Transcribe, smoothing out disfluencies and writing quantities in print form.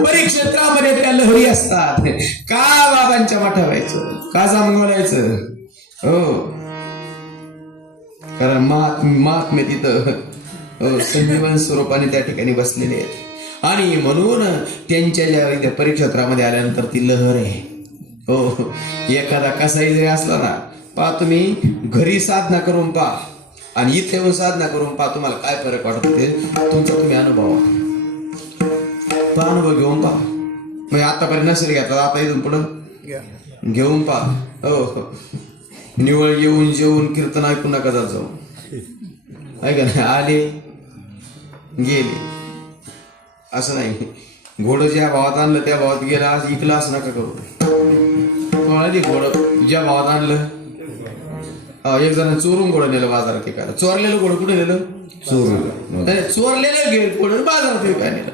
परिक्षेत्रामध्ये त्या लहरी असतात. का बाबांच्या माठा व्हायचं, का जामून बोलायचं? हो, कारण महात्मे तिथं संजीवन स्वरूपाने त्या ठिकाणी बसलेले आहेत. आणि म्हणून त्यांच्या ज्या परिक्षेत्रामध्ये आल्यानंतर ती लहर आहे. हो, एखादा कसाही जरी असला ना, पहा तुम्ही घरी साधना करून पहा आणि इथे येऊन साधना करून पहा, तुम्हाला काय फरक वाटतो ते तुमचा तुम्ही अनुभव घेऊन पहा. म्हणजे आतापर्यंत नसेल घेतला, आता इथून पुढं घेऊन पहा. हो, निवळ येऊन जेवून कीर्तन ऐकून नका जात जाऊ. ऐका ना, आले गेले असं नाही. घोडं ज्या भावात आणलं त्या भावात गेला, आज इकला असं नका करू. घोडं ज्या भावात आणलं, एक जण चोरून घोडं नेलं बाजारात विकायला. चोरलेलं घोडं कुठे नेलं? चोरलेलं घोडं बाजारात विकायला नेलं.